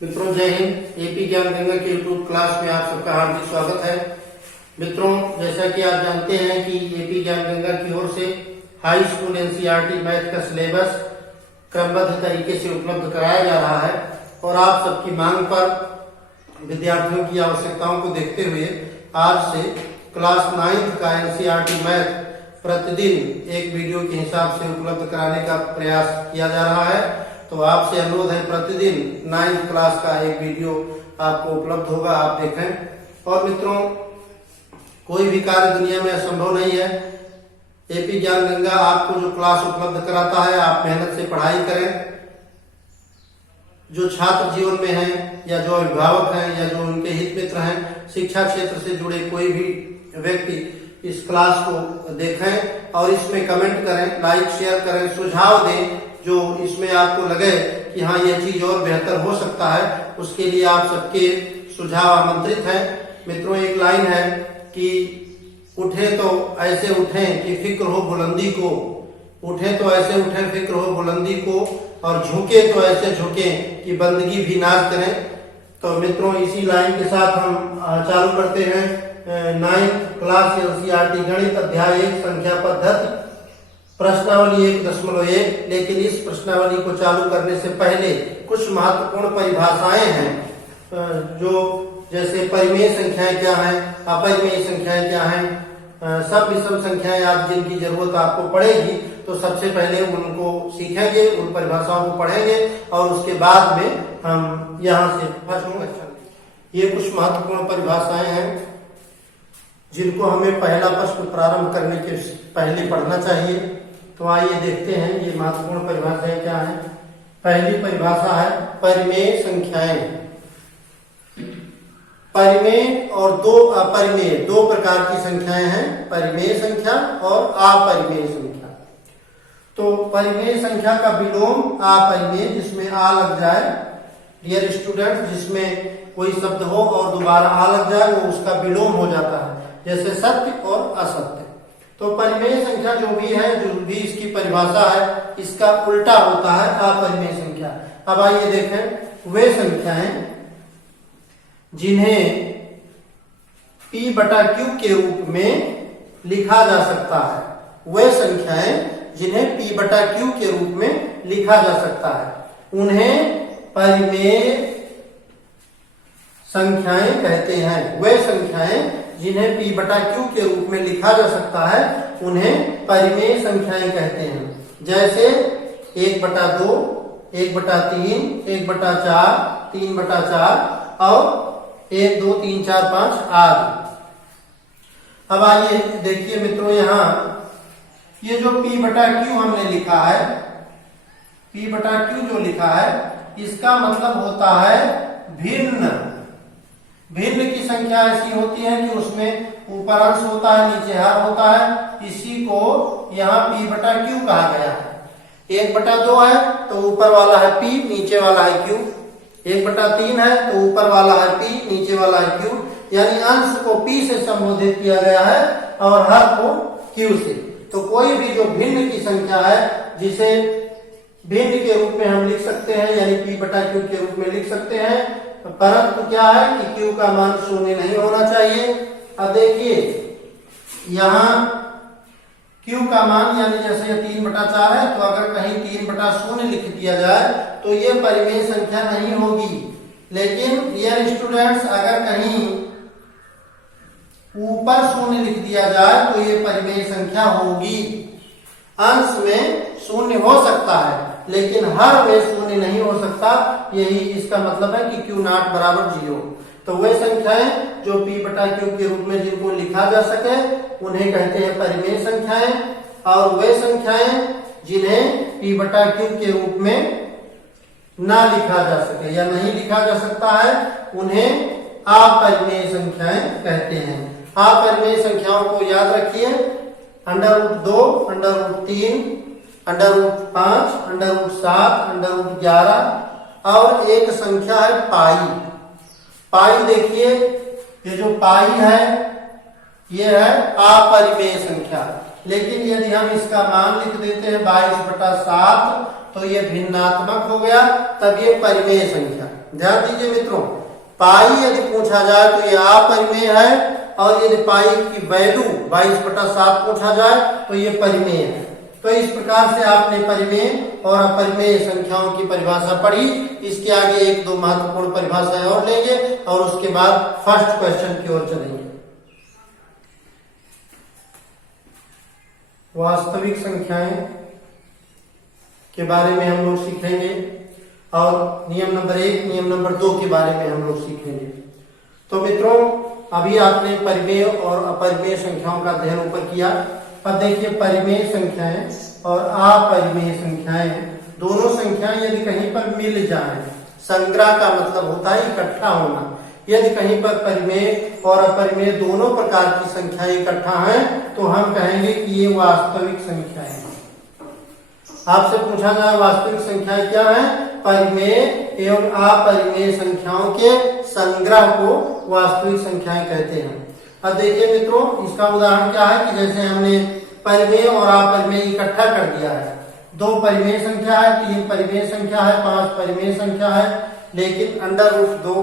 मित्रों जय हिंद। एपी ज्ञान गंगा के यूट्यूब क्लास में आप सबका हार्दिक स्वागत है। मित्रों जैसा कि आप जानते हैं कि एपी ज्ञान गंगा की ओर से हाई स्कूल एनसीईआरटी मैथ का सिलेबस क्रमबद्ध तरीके से उपलब्ध कराया जा रहा है और आप सबकी मांग पर विद्यार्थियों की आवश्यकताओं को देखते हुए आज से क्लास 9th का एनसीईआरटी मैथ प्रतिदिन एक वीडियो के हिसाब से उपलब्ध कराने का प्रयास किया जा रहा है। तो आपसे अनुरोध है प्रतिदिन 9th क्लास का एक वीडियो आपको उपलब्ध होगा, आप देखें। और मित्रों कोई भी कार्य दुनिया में असंभव नहीं है। एपी ज्ञान गंगा आपको जो क्लास उपलब्ध कराता है, आप मेहनत से पढ़ाई करें। जो छात्र जीवन में हैं या जो अभिभावक हैं या जो उनके हित मित्र हैं, शिक्षा क्षेत्र से जुड़े कोई भी व्यक्ति इस क्लास को देखें और इसमें कमेंट करें, लाइक शेयर करें, सुझाव दें जो इसमें आपको लगे कि हाँ ये चीज और बेहतर हो सकता है। उसके लिए आप सबके सुझाव आमंत्रित हैं। मित्रों एक लाइन है कि उठे तो ऐसे उठें कि फिक्र हो बुलंदी को, उठे तो ऐसे उठे फिक्र हो बुलंदी को, और झुके तो ऐसे झुके कि बंदगी भी नाज करें। तो मित्रों इसी लाइन के साथ हम चालू करते हैं 9th क्लास एनसीईआरटी गणित अध्याय 1 संख्या पद्धति प्रश्नावली 1.1। लेकिन इस प्रश्नावली को चालू करने से पहले कुछ महत्वपूर्ण परिभाषाएं हैं जो जैसे परिमेय संख्याएं क्या हैं, अपरिमेय संख्याएं क्या हैं, सब विषम संख्याएं आप जिनकी जरूरत आपको पड़ेगी। तो सबसे पहले उनको सीखेंगे, उन परिभाषाओं को पढ़ेंगे और उसके बाद में हम यहाँ से ये कुछ महत्वपूर्ण परिभाषाएं हैं जिनको हमें पहला प्रश्न प्रारंभ करने के पहले पढ़ना चाहिए। तो आइए देखते हैं ये महत्वपूर्ण परिभाषाएं क्या हैं। पहली परिभाषा है परिमेय संख्याएं। परिमेय और दो अपरिमेय, दो प्रकार की संख्याएं हैं, परिमेय संख्या और अपरिमेय संख्या। तो परिमेय संख्या का विलोम अपरिमेय, जिसमें आ लग जाए, डियर स्टूडेंट, जिसमें कोई शब्द हो और दोबारा आ लग जाए वो उसका विलोम हो जाता है, जैसे सत्य और असत्य। तो परिमेय संख्या जो भी है, जो भी इसकी परिभाषा है, इसका उल्टा होता है अपरिमेय संख्या। अब आइए देखें वे संख्याएं जिन्हें p बटा q के रूप में लिखा जा सकता है, वे संख्याएं जिन्हें p बटा q के रूप में लिखा जा सकता है उन्हें परिमेय संख्याएं कहते हैं। वे संख्याएं जिन्हें p बटा q के रूप में लिखा जा सकता है उन्हें परिमेय संख्याएं कहते हैं। जैसे 1/2, 1/3, 1/4, 3/4 और 1, 2, 3, 4, 5 आदि। अब आइए देखिए मित्रों, यहाँ ये जो p बटा q हमने लिखा है, p बटा q जो लिखा है, इसका मतलब होता है भिन्न। भिन्न की संख्या ऐसी होती है कि उसमें ऊपर अंश होता है, नीचे हर होता है। इसी को यहाँ p बटा q कहा गया है। 1/2 है तो ऊपर वाला है p, नीचे वाला है q। 1/3 है तो ऊपर वाला है p, नीचे वाला है q। यानी अंश को p से संबोधित किया गया है और हर को q से। तो कोई भी जो भिन्न की संख्या है जिसे भिन्न के रूप में हम लिख सकते हैं, यानी p बटा q के रूप में लिख सकते हैं, परंतु क्या है कि q का मान शून्य नहीं होना चाहिए। अब देखिए यहाँ q का मान यानी जैसे ये 3/4 है, तो अगर कहीं 3/0 लिख दिया जाए तो ये परिमेय संख्या नहीं होगी। लेकिन डियर स्टूडेंट्स, अगर कहीं ऊपर 0 लिख दिया जाए तो ये परिमेय संख्या होगी। अंश में 0 हो सकता है लेकिन हर में 0 नहीं हो सकता। यही इसका मतलब है कि q नॉट बराबर 0। तो वे संख्याएं जो p बटा q के रूप में जिनको लिखा जा सके उन्हें कहते हैं परिमेय संख्याएं, और वे संख्याएं जिन्हें p बटा q के रूप में ना लिखा जा सके या नहीं लिखा जा सकता है उन्हें अपरिमेय संख्याएं कहते हैं। अपरिमेय संख्याओं को याद रखिए, √2, √3, √5, √7, √11 और एक संख्या है पाई। पाई देखिए, ये जो पाई है ये है अपरिमेय संख्या। लेकिन यदि हम इसका मान लिख देते हैं 22/7 तो ये भिन्नात्मक हो गया, तब ये परिमेय संख्या। ध्यान दीजिए मित्रों, पाई यदि पूछा जाए तो ये अपरिमेय है, और यदि पाई की वैल्यू 22/7 पूछा जाए तो ये परिमेय है। तो इस प्रकार से आपने परिमेय और अपरिमेय संख्याओं की परिभाषा पढ़ी। इसके आगे एक दो महत्वपूर्ण परिभाषाएं और लेंगे और उसके बाद फर्स्ट क्वेश्चन की ओर चलेंगे। वास्तविक संख्याएं के बारे में हम लोग सीखेंगे और नियम नंबर 1, नियम नंबर 2 के बारे में हम लोग सीखेंगे। तो मित्रों, अभी आपने परिमेय और अपरिमेय संख्याओं का अध्ययन ऊपर किया। अब देखिए, परिमेय संख्याएं और अपरिमेय संख्याएं, दोनों संख्याएं यदि कहीं पर मिल जाएं, संग्रह का मतलब होता है इकट्ठा होना। यदि कहीं पर परिमेय और अपरिमेय दोनों प्रकार की संख्याएं इकट्ठा हैं तो हम कहेंगे कि ये वास्तविक संख्याएं हैं। आपसे पूछा जाए वास्तविक संख्याएं क्या है, परिमेय एवं अपरिमेय संख्याओं के संग्रह को वास्तविक संख्याएं कहते हैं। अब देखिए मित्रों, इसका उदाहरण क्या है कि जैसे हमने परिमेय और अपरिमेय इकट्ठा कर दिया है। 2 परिमेय संख्या है, 3 परिमेय संख्या है, 5 परिमेय संख्या है, लेकिन √2,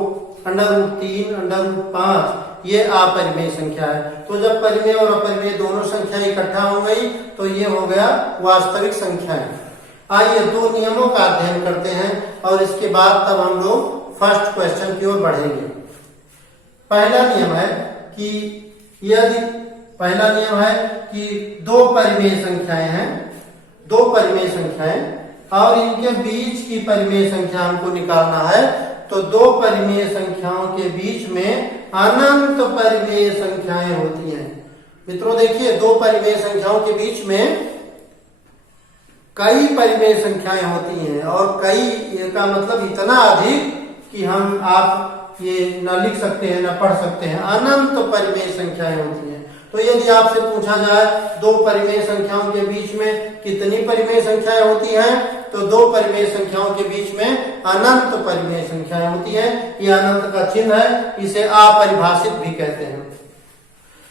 √3, √5 ये अपरिमेय संख्या है। तो जब परिमेय और अपरिमेय दोनों संख्या इकट्ठा हो गई तो ये हो गया वास्तविक संख्याएं। आइए 2 नियमों का अध्ययन करते हैं और इसके बाद तब हम लोग फर्स्ट क्वेश्चन की ओर बढ़ेंगे। पहला नियम है कि 2 परिमेय संख्याएं हैं, 2 परिमेय संख्याएं और इनके बीच की परिमेय संख्या हमको निकालना है। तो 2 परिमेय संख्याओं के बीच में अनंत परिमेय संख्याएं होती हैं। मित्रों देखिए, 2 परिमेय संख्याओं के बीच में कई परिमेय संख्याएं होती हैं, और कई का मतलब इतना अधिक कि आप ये न लिख सकते हैं न पढ़ सकते हैं। अनंत परिमेय संख्याएं होती हैं। तो यदि आपसे पूछा जाए 2 परिमेय संख्याओं के बीच में कितनी परिमेय संख्याएं होती हैं, तो 2 परिमेय संख्याओं के बीच में अनंत परिमेय संख्याएं होती हैं। ये अनंत का चिन्ह है, इसे अपरिभाषित भी कहते हैं।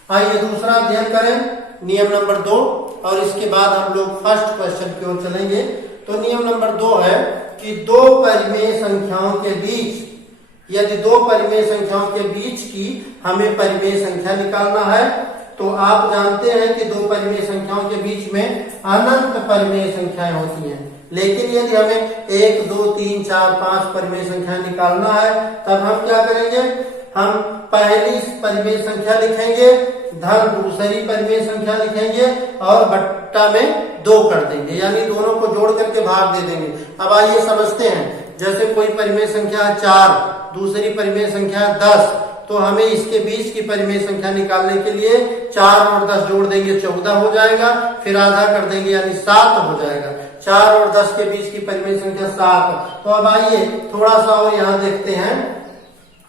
आइए दूसरा अध्ययन करें, नियम नंबर 2, और इसके बाद हम लोग फर्स्ट क्वेश्चन की ओर चलेंगे। तो नियम नंबर 2 है कि 2 परिमेय संख्याओं के बीच, यदि 2 परिमेय संख्याओं के बीच की हमें परिमेय संख्या निकालना है, तो आप जानते हैं कि 2 परिमेय संख्याओं के बीच में अनंत परिमेय संख्याएं होती हैं। लेकिन यदि हमें 1, 2, 3, 4, 5 परिमेय संख्या निकालना है, तब हम क्या करेंगे, हम पहली परिमेय संख्या लिखेंगे, धन दूसरी परिमेय संख्या लिखेंगे और बट्टा में 2 कर देंगे, यानी दोनों को जोड़ करके भाग दे देंगे। अब आइए समझते हैं, जैसे कोई परिमेय संख्या 4, दूसरी परिमेय संख्या 10, तो हमें इसके बीच की परिमेय संख्या निकालने के लिए 4 और 10 जोड़ देंगे, 14 हो जाएगा, फिर आधा कर देंगे यानी 7 हो जाएगा। 4 और 10 के बीच की परिमेय संख्या 7। तो अब आइए थोड़ा सा और यहाँ देखते हैं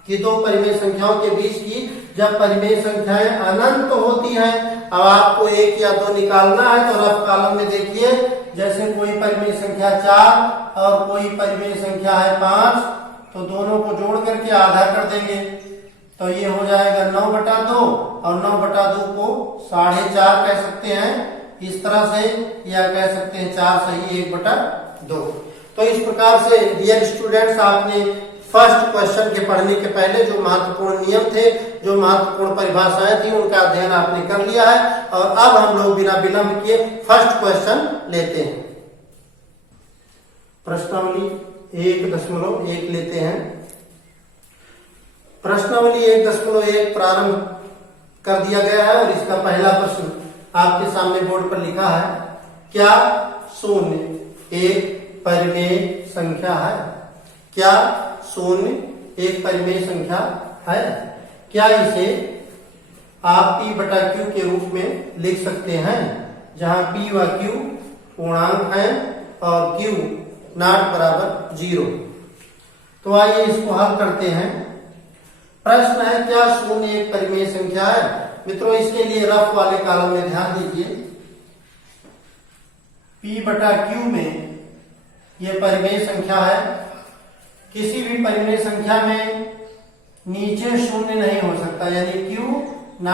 कि 2 परिमेय संख्याओं के बीच की जब परिमेय संख्याएं अनंत होती हैं, अब आपको 1 या 2 निकालना है, तो रफ कॉलम में देखिए, जैसे कोई परिमेय संख्या 4 और कोई परिमेय संख्या है 5, तो दोनों को जोड़ करके आधा कर देंगे, तो ये हो जाएगा 9/2, और 9/2 को 4.5 कह सकते हैं इस तरह से, या कह सकते हैं 4 सही 1/2। तो इस प्रकार से डियर स्टूडेंट्स, आपने फर्स्ट क्वेश्चन के पढ़ने के पहले जो महत्वपूर्ण नियम थे, जो महत्वपूर्ण परिभाषाएं थी, उनका अध्ययन आपने कर लिया है। और अब हम लोग बिना विलंब किए फर्स्ट क्वेश्चन लेते हैं। प्रश्नावली 1.1 लेते हैं। प्रश्नावली 1.1 प्रारंभ कर दिया गया है और इसका पहला प्रश्न आपके सामने बोर्ड पर लिखा है, क्या 0 एक परिमेय संख्या है? क्या 0 एक परिमेय संख्या है? क्या इसे आप P/Q के रूप में लिख सकते हैं, जहां P व Q पूर्णांक हैं और Q ≠ 0? तो आइए इसको हल करते हैं। प्रश्न है, क्या 0 एक परिमेय संख्या है? मित्रों, इसके लिए रफ वाले कॉलम में ध्यान दीजिए। P/Q में यह परिमेय संख्या है। किसी भी परिमेय संख्या में नीचे 0 नहीं हो सकता, यानी Q ≠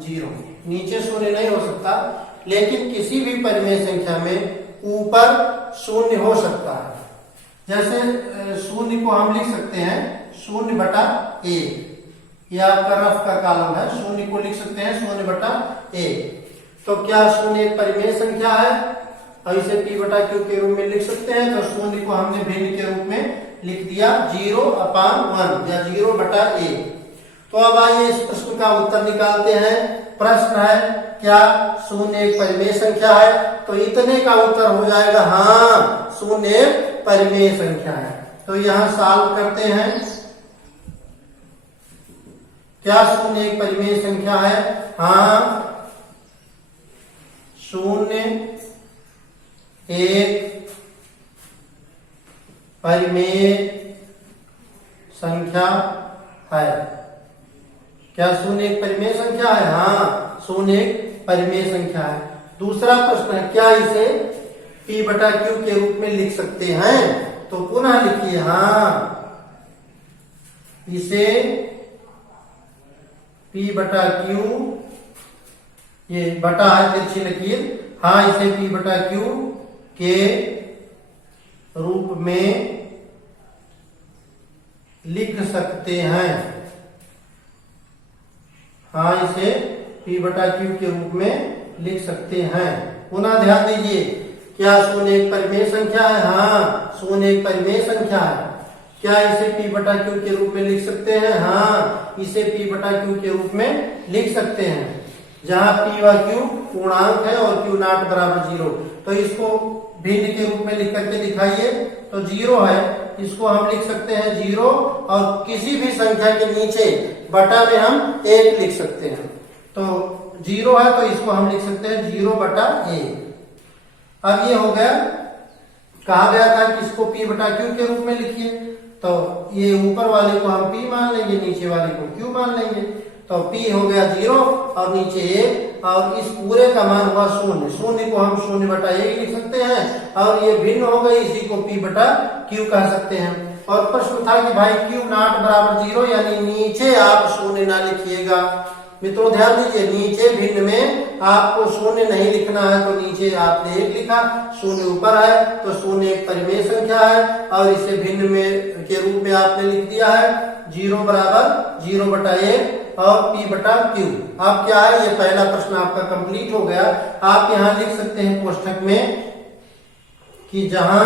0, नीचे 0 नहीं हो सकता। लेकिन किसी भी परिमेय संख्या में ऊपर 0 हो सकता है। जैसे शून्य को हम लिख सकते हैं 0/1, यह आपका रफ का कॉलम है, शून्य को लिख सकते हैं 0/1। तो क्या शून्य एक परिमेय संख्या है और इसे p/q के रूप में लिख सकते हैं। तो शून्य को हमने भिन्न के रूप में लिख दिया 0/1 या 0/1। तो अब आइए इस प्रश्न का उत्तर निकालते हैं। प्रश्न है क्या शून्य एक परिमेय संख्या है, तो इतने का उत्तर हो जाएगा हाँ, शून्य एक परिमेय संख्या है। तो यहां सॉल्व करते हैं। क्या शून्य एक परिमेय संख्या है? हाँ, शून्य एक परिमेय संख्या है। क्या शून्य एक परिमेय संख्या है? हाँ, शून्य एक परिमेय संख्या है। दूसरा प्रश्न है क्या इसे p/q के रूप में लिख सकते हैं? तो पुनः लिखिए हाँ, इसे p/q, ये बटा है तिरछी लकीर, हाँ इसे p/q के रूप में लिख सकते हैं। हाँ, इसे p/q के रूप में लिख सकते हैं। पुनः ध्यान दीजिए, क्या शून्य एक परिमेय संख्या है? हाँ, शून्य एक परिमेय संख्या है। क्या इसे p/q के रूप में लिख सकते हैं? हाँ, इसे p/q के रूप में लिख सकते हैं। जहां p व q पूर्णांक है और q नॉट बराबर 0, तो इसको भिन्न के रूप में लिख करके दिखाइए। तो 0 है, इसको हम लिख सकते हैं 0 और किसी भी संख्या के नीचे बटा में हम 1 लिख सकते हैं। तो 0 है तो इसको हम लिख सकते हैं 0/1। अब ये हो गया, कहा गया था कि इसको p/q के रूप में लिखिए, तो ये ऊपर वाले को हम p मान लेंगे, नीचे वाले को q मान लेंगे। तो p हो गया 0 और नीचे 1 और इस पूरे का मान हुआ 0। 0 को हम 0/1 लिख सकते हैं और ये भिन्न हो गई, इसी को p/q कह सकते हैं। और प्रश्न था कि भाई q नॉट बराबर 0, यानी नीचे आप 0 ना लिखिएगा। मित्रों ध्यान दीजिए, नीचे भिन्न में आपको 0 नहीं लिखना है, तो नीचे आपने 1 लिखा, 0 ऊपर है तो 0 एक परिमेय संख्या है और इसे भिन्न में के रूप में आपने लिख दिया है 0 बराबर 0/1 और p/q। अब क्या है, ये पहला प्रश्न आपका कंप्लीट हो गया। आप यहां लिख सकते हैं कोष्ठक में कि जहां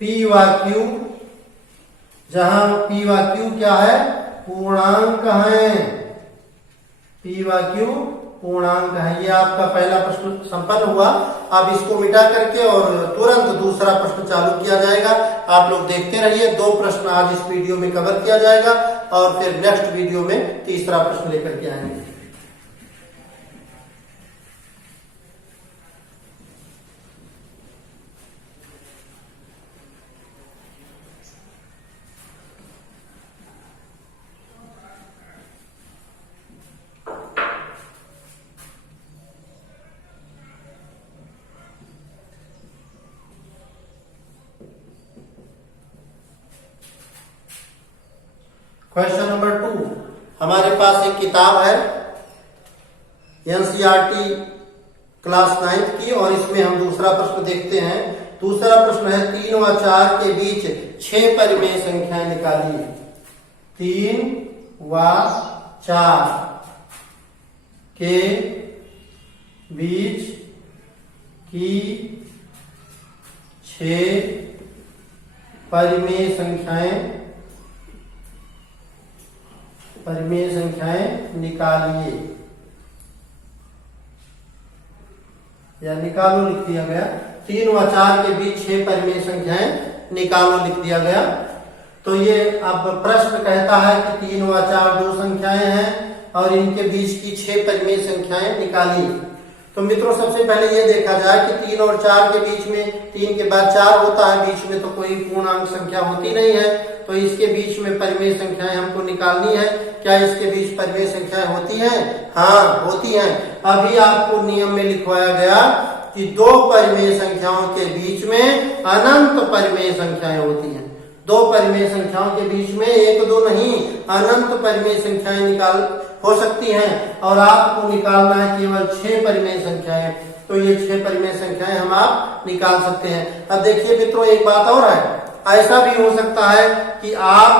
p व q क्या है, पूर्णांक है। p व q पूर्णांक है। ये आपका पहला प्रश्न संपन्न हुआ। अब इसको मिटा करके और तुरंत दूसरा प्रश्न चालू किया जाएगा। आप लोग देखते रहिए, 2 प्रश्न आज इस वीडियो में कवर किया जाएगा और फिर नेक्स्ट वीडियो में तीसरा प्रश्न लेकर के आएंगे। क्वेश्चन नंबर 2, हमारे पास एक किताब है एनसीईआरटी क्लास 9 की और इसमें हम दूसरा प्रश्न देखते हैं। दूसरा प्रश्न है 3 व 4 के बीच 6 परिमेय संख्याएं निकालिए। 3 व 4 के बीच की 6 परिमेय संख्याएं निकालिए या निकालो लिख दिया गया। 3 व 4 के बीच 6 परिमेय संख्याएं निकालो लिख दिया गया। तो ये अब प्रश्न कहता है कि 3 व 4 दो संख्याएं हैं और इनके बीच की 6 परिमेय संख्याएं निकालिए। तो मित्रों सबसे पहले ये देखा जाए कि 3 और 4 के बीच में 3 के बाद 4 होता है, बीच में तो कोई पूर्णांक संख्या होती नहीं है, तो इसके बीच में परिमेय संख्याएं हमको निकालनी है। क्या इसके बीच परिमेय संख्याएं होती हैं? हाँ, होती हैं। अभी आपको नियम में लिखवाया गया कि 2 परिमेय संख्याओं के बीच में अनंत परिमेय संख्याएं होती हैं। 2 परिमेय संख्याओं के बीच में 1 2 नहीं, अनंत परिमेय संख्याएं हो सकती हैं और आपको निकालना है केवल 6 परिमेय संख्याएं। तो ये 6 परिमेय संख्याएं हम आप निकाल सकते हैं। अब देखिए मित्रों, एक बात और है, ऐसा भी हो सकता है कि आप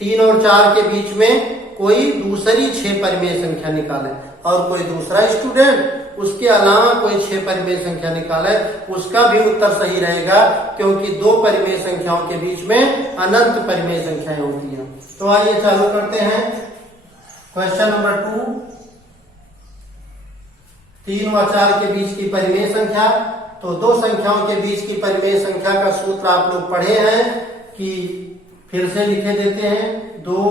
3 और 4 के बीच में कोई दूसरी 6 परिमेय संख्या निकालें और कोई दूसरा स्टूडेंट उसके अलावा कोई 6 परिमेय संख्या निकाले, उसका भी उत्तर सही रहेगा, क्योंकि 2 परिमेय संख्याओं के बीच में अनंत परिमेय संख्याएं होती हैं। तो आइए चालू करते हैं क्वेश्चन नंबर 2। 3 व 4 के बीच की परिमेय संख्या। तो 2 संख्याओं के बीच की परिमेय संख्या का सूत्र आप लोग पढ़े हैं कि फिर से लिखे देते हैं। 2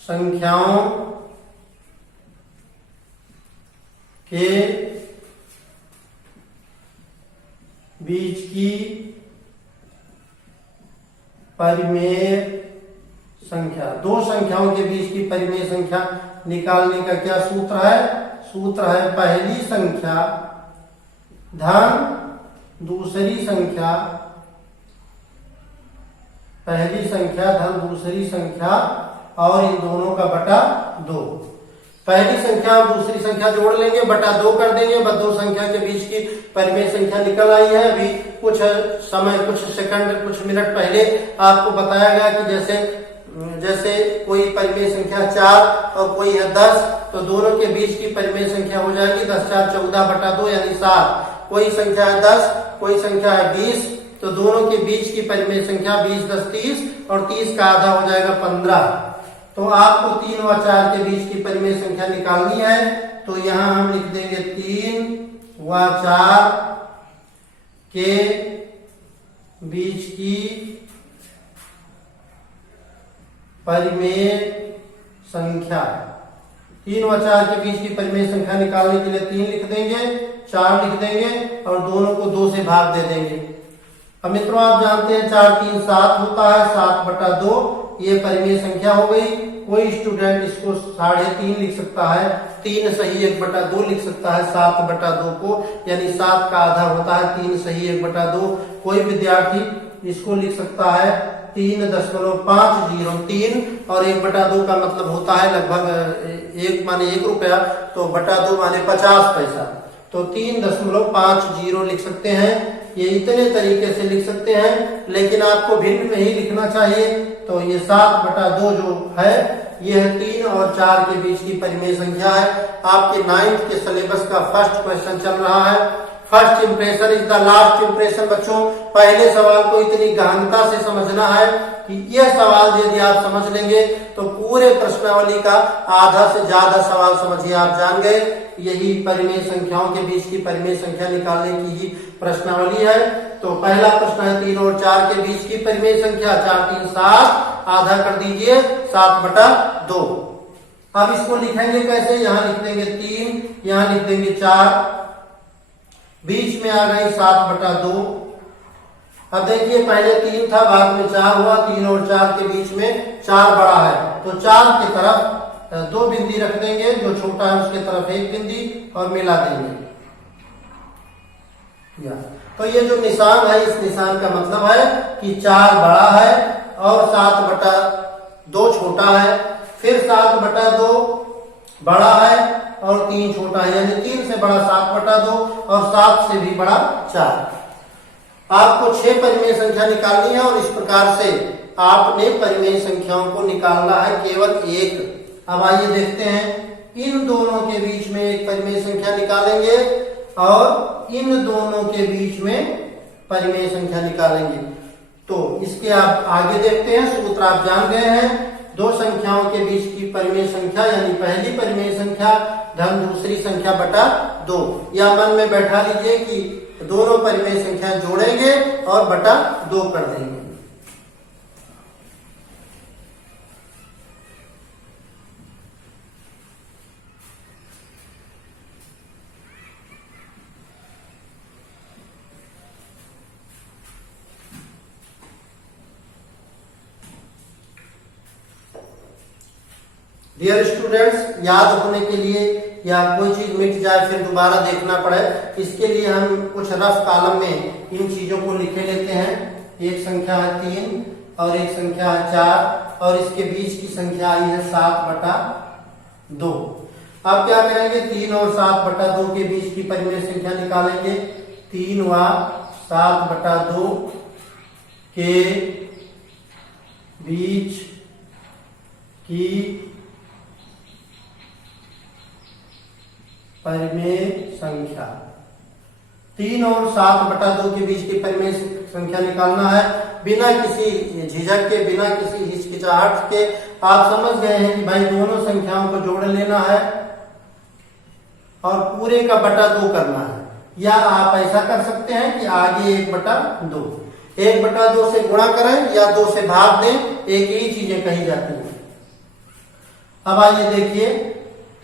संख्याओं के बीच की परिमेय संख्या। 2 संख्याओं के बीच की परिमेय संख्या निकालने का क्या सूत्र है? सूत्र है पहली संख्या धन दूसरी संख्या, पहली संख्या धन दूसरी संख्या और इन दोनों का बटा 2। पहली संख्या और दूसरी संख्या जोड़ लेंगे, बटा 2 कर देंगे, बस 2 संख्या के बीच की परिमेय संख्या निकल आई है। अभी कुछ समय, कुछ सेकंड, कुछ मिनट पहले आपको बताया गया कि जैसे कोई परिमेय संख्या 4 और कोई है 10, तो दोनों के बीच की परिमेय संख्या हो जाएगी 10 4 14 बटा 2 यानी 7। कोई संख्या है 10, कोई संख्या है 20, तो दोनों के बीच की परिमेय संख्या 20 10 30 और 30 का आधा हो जाएगा 15। तो आपको 3 व 4 के बीच की परिमेय संख्या निकालनी है। तो यहां हम लिख देंगे 3 व 4 के बीच की परिमेय संख्या। 3 व 4 के बीच की परिमेय संख्या निकालने के लिए 3 लिख देंगे, 4 लिख देंगे और दोनों को 2 से भाग दे देंगे। अब मित्रों आप जानते हैं 4 3 7 होता है, 7 बटा 2 ये परिमेय संख्या हो गई। कोई स्टूडेंट इसको 3.5 लिख सकता है, 3 सही 1 बटा 2 लिख सकता है 7 बटा 2 को, यानी 7 का आधा होता है 3 सही 1 बटा 2। कोई विद्यार्थी इसको लिख सकता है 3.503 और 1 बटा 2 का मतलब होता है लगभग 1 माने 1 रुपया, तो बटा 2 माने 50 पैसा, तो 3.50 लिख सकते हैं। ये इतने तरीके से लिख सकते हैं, लेकिन आपको भिन्न में ही लिखना चाहिए। तो ये 7 बटा 2 जो है ये 3 और 4 के बीच की परिमेय संख्या है। आपके 9th के सिलेबस का फर्स्ट क्वेश्चन चल रहा है। First impression is the last impression. बच्चों पहले सवाल को इतनी गहनता से समझना है कि यह सवाल यदि आप समझ लेंगे तो पूरे प्रश्नावली का आधा से ज्यादा सवाल समझिए आप जान गए। यही परिमेय संख्याओं के बीच की परिमेय संख्या निकालने की ही प्रश्नावली है। तो पहला प्रश्न है 3 और 4 के बीच की परिमेय संख्या। 4 3 7, आधा कर दीजिए 7 बटा 2। अब इसको लिखेंगे कैसे? यहाँ लिख देंगे 3, यहाँ लिख देंगे 4, बीच में आ गई 7 बटा 2। अब देखिए पहले 3 था, बाद में 4 हुआ, 3 और 4 के बीच में 4 बड़ा है, तो 4 की तरफ 2 बिंदी रख देंगे, जो छोटा है उसके तरफ 1 बिंदी और मिला देंगे। तो ये जो निशान है, इस निशान का मतलब है कि 4 बड़ा है और 7 बटा 2 छोटा है, फिर 7 बटा 2 बड़ा है और 3 छोटा है, यानी 3 से बड़ा 7 बटा 2 और 7 से भी बड़ा 4। आपको 6 परिमेय संख्या निकालनी है और इस प्रकार से आपने परिमेय संख्याओं को निकालना है केवल एक। अब आइए देखते हैं, इन दोनों के बीच में एक परिमेय संख्या निकालेंगे और इन दोनों के बीच में परिमेय संख्या निकालेंगे। तो इसके आप आगे देखते हैं, सूत्र आप जान गए हैं। 2 संख्याओं के बीच की परिमेय संख्या यानी पहली परिमेय संख्या धन दूसरी संख्या बटा 2। या मन में बैठा लीजिए कि दोनों परिमेय संख्या जोड़ेंगे और बटा 2 कर देंगे। डियर स्टूडेंट्स, याद होने के लिए या कोई चीज मिट जाए फिर दोबारा देखना पड़े, इसके लिए हम कुछ रफ कॉलम में इन चीजों को लिखे लेते हैं। एक संख्या है 3 और एक संख्या है 4 और इसके बीच की संख्या आई है 7 बटा 2। अब क्या करेंगे, 3 और 7/2 के बीच की परिमेय संख्या निकालेंगे। 3 व 7/2 के बीच की परिमेय संख्या। 3 और 7/2 के बीच की परिमेय संख्या निकालना है बिना किसी झिझक के, बिना किसी हिचकिचाहट के। आप समझ गए हैं कि भाई दोनों संख्याओं को जोड़ लेना है और पूरे का बटा 2 करना है। या आप ऐसा कर सकते हैं कि आगे 1/2, 1/2 से गुणा करें या 2 से भाग दें, एक ही चीजें कही जाती हैं। अब आइए देखिए,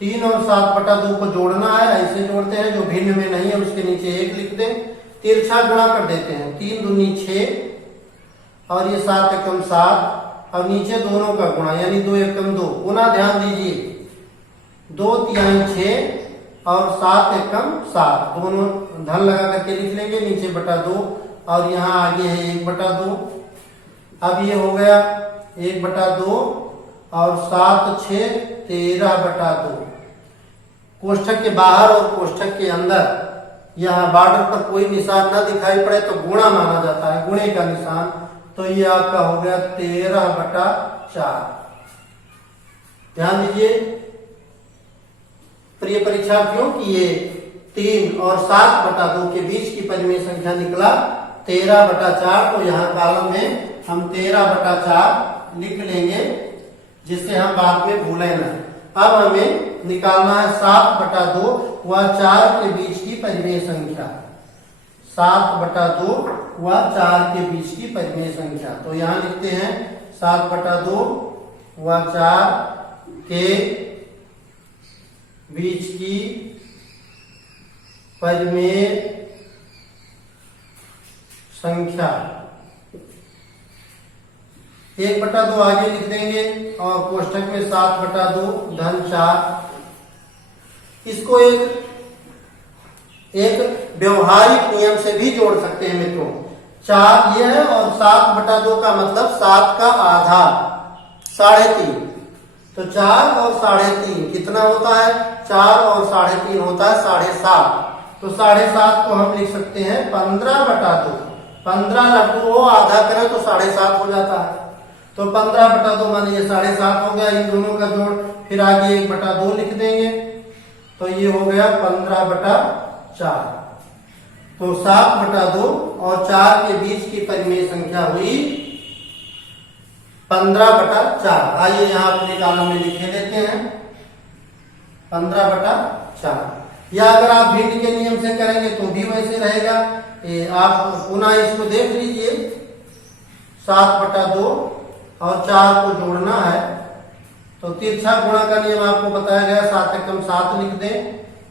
3 और 7/2 को जोड़ना है। ऐसे जोड़ते हैं, जो भिन्न में नहीं है उसके नीचे 1 लिख दें, तिरछा गुणा कर देते हैं। 3 दूनी 6 और ये 7 एकम 7, अब नीचे दोनों का गुणा यानी 2 एकम 2। पुनः ध्यान दीजिए, 2 तिहाई 6 और 7 एकम 7, दोनों धन लगा करके लिख लेंगे, नीचे बटा 2 और यहाँ आगे है 1/2। अब ये हो गया 1/2 और 7 6 13/2। कोष्ठक के बाहर और कोष्ठक के अंदर यहाँ बॉर्डर पर कोई निशान ना दिखाई पड़े तो गुणा माना जाता है, गुणे का निशान। तो ये आपका हो गया 13/4। ध्यान दीजिए प्रिय परीक्षार्थियों कि ये 3 और 7/2 के बीच की परिमेय संख्या निकला 13/4। तो यहाँ कॉलम में हम 13/4 लिख लेंगे, जिससे हम बाद में भूलें ना। अब हमें निकालना है 7/2 व 4 के बीच की परिमेय संख्या। 7/2 व 4 के बीच की परिमेय संख्या। तो यहाँ लिखते हैं 7/2 व 4 के बीच की परिमेय संख्या। 1/2 आगे लिख देंगे और कोष्ठक में 7/2 धन 4। इसको एक व्यवहारिक नियम से भी जोड़ सकते हैं मित्रों। 4 ये है और 7/2 का मतलब 7 का आधा 3.5। तो 4 और 3.5 कितना होता है? 4 और 3.5 होता है 7.5। तो 7.5 को हम लिख सकते हैं 15/2। 15 लड्डू हो आधा करें तो 7.5 हो जाता है। तो 15/2 माने ये 7.5 हो गया, इन दोनों का जोड़। फिर आगे 1/2 लिख देंगे, तो ये हो गया 15/4। तो 7/2 और 4 के बीच की परिमेय संख्या हुई 15/4। आइए यहाँ अपने कॉलम में लिखे लेते हैं 15/4। या अगर आप भिन्न के नियम से करेंगे तो भी वैसे रहेगा। आप पुनः इसको देख लीजिए, 7/2 और 4 को जोड़ना है तो तिरछा गुणा का नियम आपको बताया गया। 7 एकम 7 लिख दें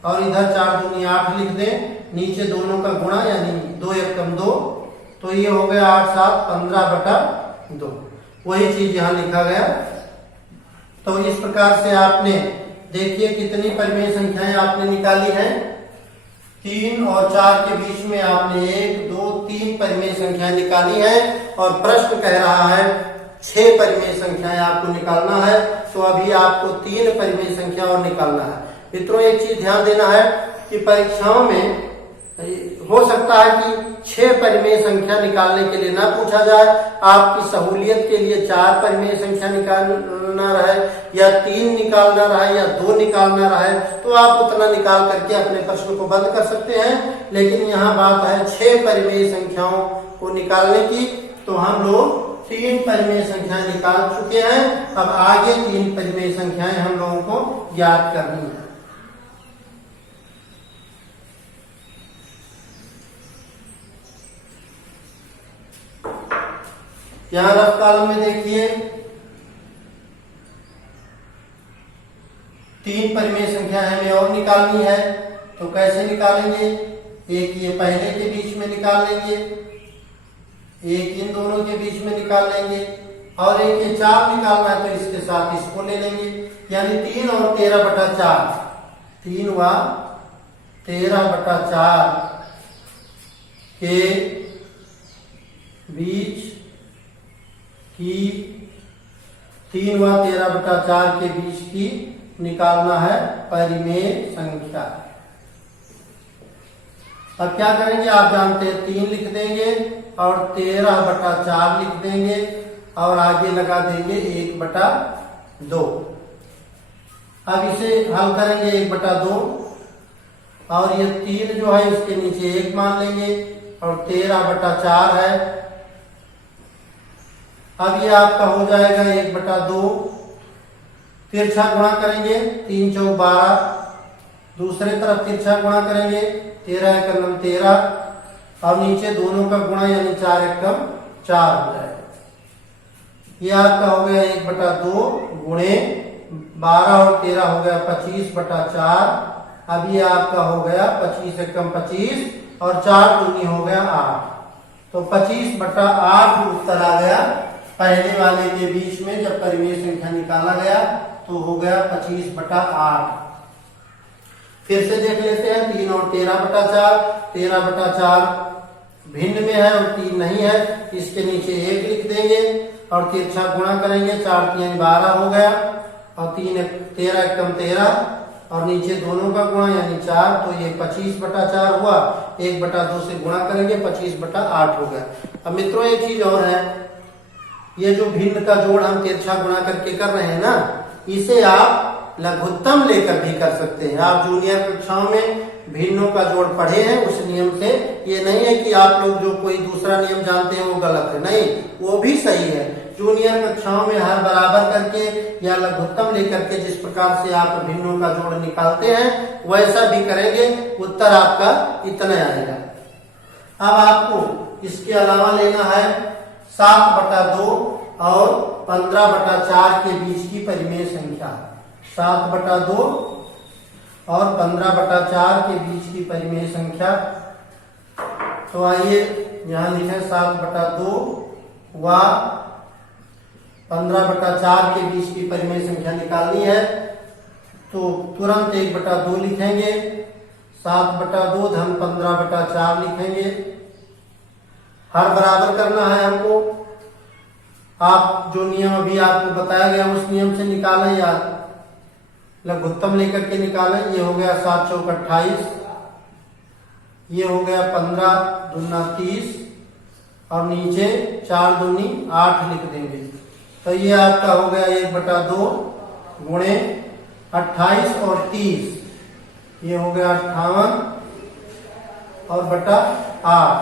और इधर 4 दूनी 8 लिख दें, नीचे दोनों का गुणा यानी 2 एकम 2। तो ये हो गया 8 7 15/2। वही चीज यहाँ लिखा गया। तो इस प्रकार से आपने देखिए कितनी परिमेय संख्याएं आपने निकाली हैं। 3 और 4 के बीच में आपने 1 2 3 परिमेय संख्याएं निकाली है और प्रश्न कह रहा है 6 परिमेय संख्याएं आपको निकालना है। तो अभी आपको 3 परिमेय संख्या और निकालना है। मित्रों एक चीज ध्यान देना है कि परीक्षाओं में हो सकता है कि 6 परिमेय संख्या निकालने के लिए ना पूछा जाए, आपकी सहूलियत के लिए 4 परिमेय संख्या निकालना रहे या 3 निकालना रहे या 2 निकालना रहे, तो आप उतना निकाल करके अपने प्रश्न को बंद कर सकते हैं। लेकिन यहाँ बात है 6 परिमेय संख्याओं को निकालने की। तो हम लोग 3 परिमेय संख्याएं निकाल चुके हैं। अब आगे 3 परिमेय संख्याएं हम लोगों को ज्ञात करनी है। यहां रफ कॉलम में देखिए 3 परिमेय संख्या हमें और निकालनी है। तो कैसे निकालेंगे? एक ये पहले के बीच में निकाल लेंगे, एक इन दोनों के बीच में निकाल लेंगे और एक ये 4 निकालना है तो इसके साथ इसको ले लेंगे। यानी 3 और 13/4, 3 व 13/4 के बीच की 3 व 13/4 के बीच की निकालना है परिमेय संख्या। अब क्या करेंगे, आप जानते हैं 3 लिख देंगे और 13/4 लिख देंगे और आगे लगा देंगे 1/2। अब इसे हल करेंगे 1/2 और ये 3 जो है इसके नीचे 1 मान लेंगे और 13/4 है। अब ये आपका हो जाएगा 1/2, तिरछा गुणा करेंगे 3 चौक 12, दूसरे तरफ तिरछा गुणा करेंगे 13 एकम 13 और नीचे दोनों का गुणा यानी 4 एकम 4 हो जाएगा। ये आपका हो गया 1/2 गुणे 12 और 13 हो गया 25/4। अब ये आपका हो गया 25 एकम 25 और 4 दूनी हो गया 8, तो 25/8 उत्तर आ गया। पहले वाले के बीच में जब परिमेय संख्या निकाला गया तो हो गया 25/8। फिर से देख लेते हैं 3 और 13/4, 13/4 भिन्न में है और 3 नहीं है, इसके नीचे 1 लिख देंगे और तिरछा गुणा करेंगे 4 3 12 हो गया और 13 एकम 13 और नीचे दोनों का गुणा यानी 4, तो ये 25/4 हुआ। 1/2 से गुणा करेंगे 25/8 हो गया। अब मित्रों एक चीज और है, ये जो भिन्न का जोड़ हम तिरछा गुणा करके कर रहे हैं ना, इसे आप लघुत्तम लेकर भी कर सकते हैं। आप जूनियर कक्षाओं में भिन्नों का जोड़ पढ़े हैं उस नियम से, ये नहीं है कि आप लोग जो कोई दूसरा नियम जानते हैं वो गलत है, नहीं, वो भी सही है। जूनियर कक्षाओं में हर बराबर करके या लघुत्तम लेकर के जिस प्रकार से आप भिन्नों का जोड़ निकालते हैं वैसा भी करेंगे, उत्तर आपका इतना आएगा। अब आपको इसके अलावा लेना है 7/2 और 15/4 के बीच की परिमेय संख्या। 7/2 और 15/4 के बीच की परिमेय संख्या। तो आइए यहां लिखें 7/2 व 15/4 के बीच की परिमेय संख्या निकालनी है, तो तुरंत 1/2 लिखेंगे, 7/2 धन 15/4 लिखेंगे। हर बराबर करना है हमको। आप जो नियम अभी आपको बताया गया उस नियम से निकालें या लघुत्तम लेकर के निकालें। ये हो गया 7 चौक 28, ये हो गया 15 दूना 30 और नीचे 4 दूनी 8 लिख देंगे। तो ये आपका हो गया 1/2 गुणे 28 और 30, ये हो गया 58 और बटा 8।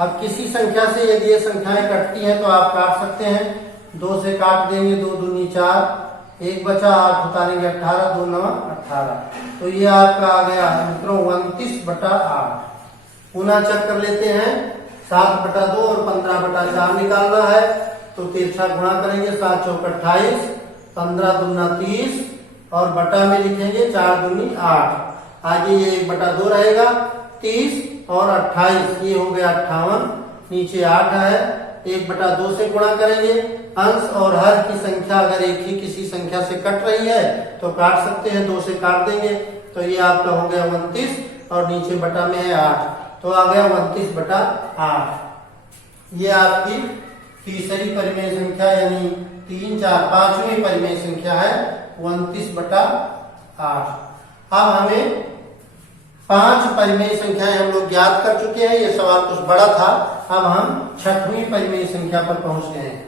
अब किसी संख्या से यदि ये संख्याएं कटती हैं तो आप काट सकते हैं, 2 से काट देंगे, 2 दूनी 4, 1 बचा, 8 उतारेंगे 18, 2 9 18। तो ये आपका आ गया मित्रों 29/8। पुनः चेक कर लेते हैं, 7/2 और 15/4 निकालना है, तो तिरछा गुणा करेंगे, 7 चौक 28, 15 दूना 30 और बटा में लिखेंगे 4 दूनी 8। आगे ये 1/2 रहेगा, 30 और 28, ये हो गया 58, नीचे 8 है, 1/2 से गुणा करेंगे। अंश और हर की संख्या अगर एक ही किसी संख्या से कट रही है तो काट सकते हैं, 2 से काट देंगे, तो ये आपका हो गया 29 और नीचे बटा में है 8, तो आ गया 29/8। ये आपकी तीसरी परिमेय संख्या यानी 3 4 5वीं परिमेय संख्या है 29/8। अब हमें 5 परिमेय संख्याएं हम लोग ज्ञात कर चुके हैं, ये सवाल कुछ बड़ा था। अब हम 6वीं परिमेय संख्या पर पहुंच गए हैं।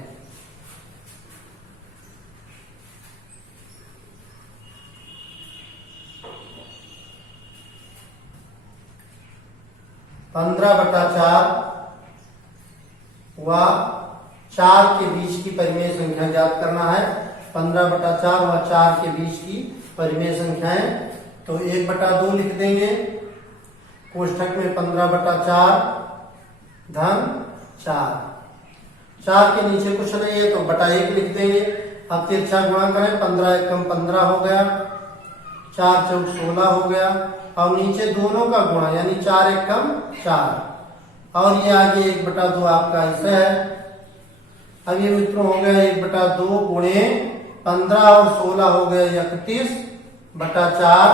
(15/4) व 4 के बीच की परिमेय संख्या ज्ञात करना है। 15/4 व 4 के बीच की परिमेय संख्याएं, तो 1/2 लिख देंगे, कोष्ठक में 15/4 धन 4, 4 के नीचे कुछ नहीं है तो बटा 1 लिख देंगे। अब तिरछा गुणा करें, 15 एकम 15 हो गया, 4 चौक 16 हो गया और नीचे दोनों का गुणा यानी 4 एकम 4 और ये आगे 1/2 आपका ऐसा है। अब ये मित्रों हो गया 1/2 गुणे 15 और 16 हो गया 31/4।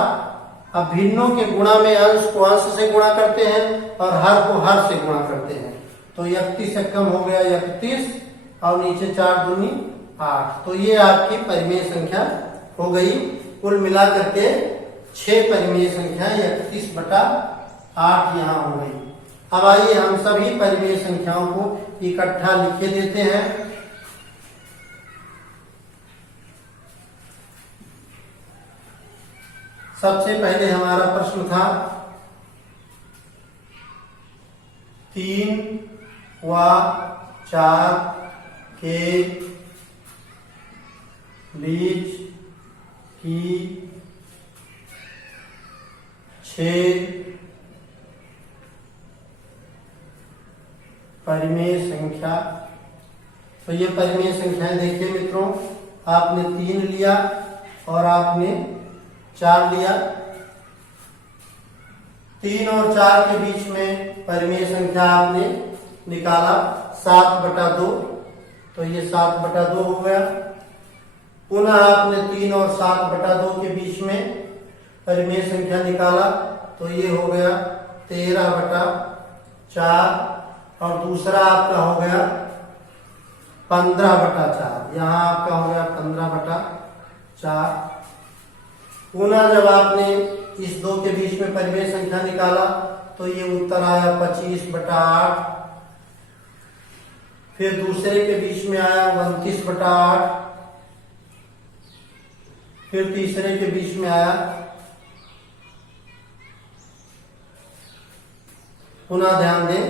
अब भिन्नों के गुणा में अंश को अंश से गुणा करते हैं और हर को हर से गुणा करते हैं, तो 31 एकम हो गया 31 और नीचे 4 दूनी 8। तो ये आपकी परिमेय संख्या हो गई। कुल मिला करके 6 परिमेय संख्या 31/8 यहाँ हो गई। अब आइए हम सभी परिमेय संख्याओं को इकट्ठा लिखे देते हैं। सबसे पहले हमारा प्रश्न था 3 व 4 के बीच की 6 परिमेय संख्या। तो ये परिमेय संख्याएं देखिए मित्रों, आपने 3 लिया और आपने 4 लिया। 3 और 4 के बीच में परिमेय संख्या आपने निकाला 7/2, तो ये 7/2 हो गया। पुनः आपने 3 और 7/2 के बीच में परिमेय संख्या निकाला, तो ये हो गया 13/4 और दूसरा आपका हो गया 15/4। यहाँ आपका हो गया 15/4। पुनः जब आपने इस 2 के बीच में परिमेय संख्या निकाला तो ये उत्तर आया 25/8। फिर दूसरे के बीच में आया 29/8। फिर तीसरे के बीच में आया, पुनः ध्यान दें,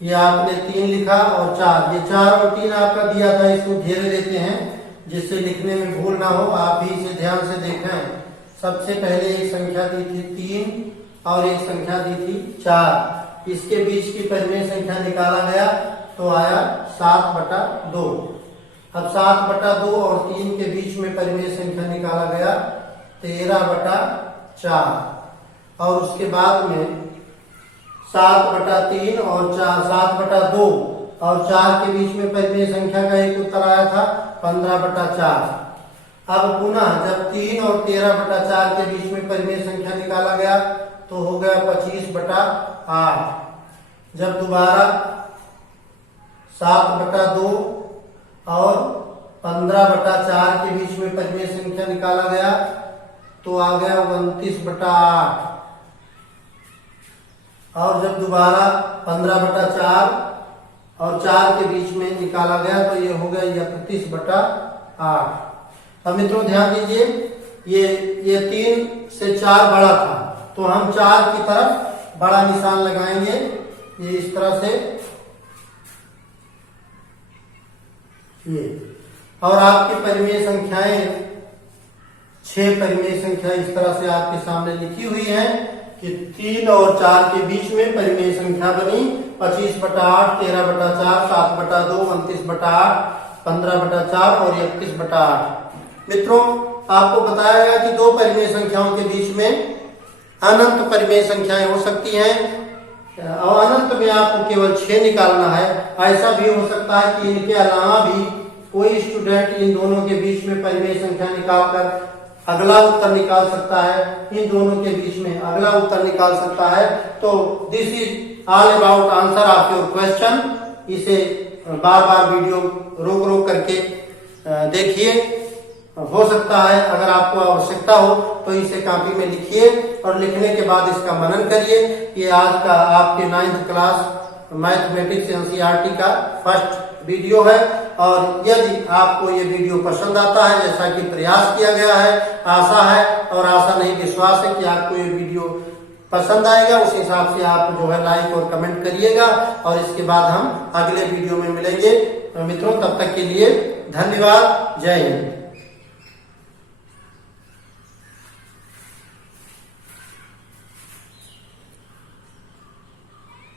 ये आपने 3 लिखा और 4, ये 4 और 3 आपका दिया था, इसको घेरे देते हैं जिससे लिखने में भूल ना हो। आप भी इसे ध्यान से देखें। सबसे पहले एक संख्या दी थी 3 और एक संख्या दी थी 4, इसके बीच की परिमेय संख्या निकाला गया तो आया 7/2। अब 7/2 और 3 के बीच में परिमेय संख्या निकाला गया 13/4 और उसके बाद में 7/3 और 7/2 और 4 के बीच में परिमेय संख्या का एक उत्तर आया था 15/4। अब पुनः जब 3 और 13/4 के बीच में परिमेय संख्या निकाला गया तो हो गया 25/8। जब दोबारा 7/2 और 15/4 के बीच में परिमेय संख्या निकाला गया तो आ गया 29/8। और जब दोबारा 15/4 और 4 के बीच में निकाला गया तो ये हो गया 31/8। अब मित्रों ध्यान दीजिए, ये 3 से 4 बड़ा था तो हम 4 की तरफ बड़ा निशान लगाएंगे, ये इस तरह से, ये। और आपकी परिमेय संख्याएं 6 परिमेय संख्या इस तरह से आपके सामने लिखी हुई है कि 3 और 4 के बीच में परिमेय संख्या बनी 25/8, 13/4, 7/2, 29/8, 15/4 और 31/8। मित्रों आपको बताया गया कि 2 परिमेय संख्याओं के बीच में अनंत परिमेय संख्याएं हो सकती हैं और अनंत में आपको केवल 6 निकालना है। ऐसा भी हो सकता है कि इनके अलावा भी कोई स्टूडेंट इन दोनों के बीच में परिमेय संख्या निकालकर अगला उत्तर निकाल सकता है, इन दोनों के बीच में अगला उत्तर निकाल सकता है। तो this is all about answer of your question. इसे बार बार वीडियो रोक रोक करके देखिए। हो सकता है अगर आपको आवश्यकता हो तो इसे कॉपी में लिखिए और लिखने के बाद इसका मनन करिए। ये आज का आपके 9th क्लास मैथमेटिक्स एनसीईआरटी का फर्स्ट वीडियो है और यदि आपको ये वीडियो पसंद आता है, जैसा कि प्रयास किया गया है, आशा है और आशा नहीं विश्वास है कि आपको ये वीडियो पसंद आएगा, उस हिसाब से आप जो है लाइक और कमेंट करिएगा और इसके बाद हम अगले वीडियो में मिलेंगे। मित्रों तब तक के लिए धन्यवाद। जय हिंद।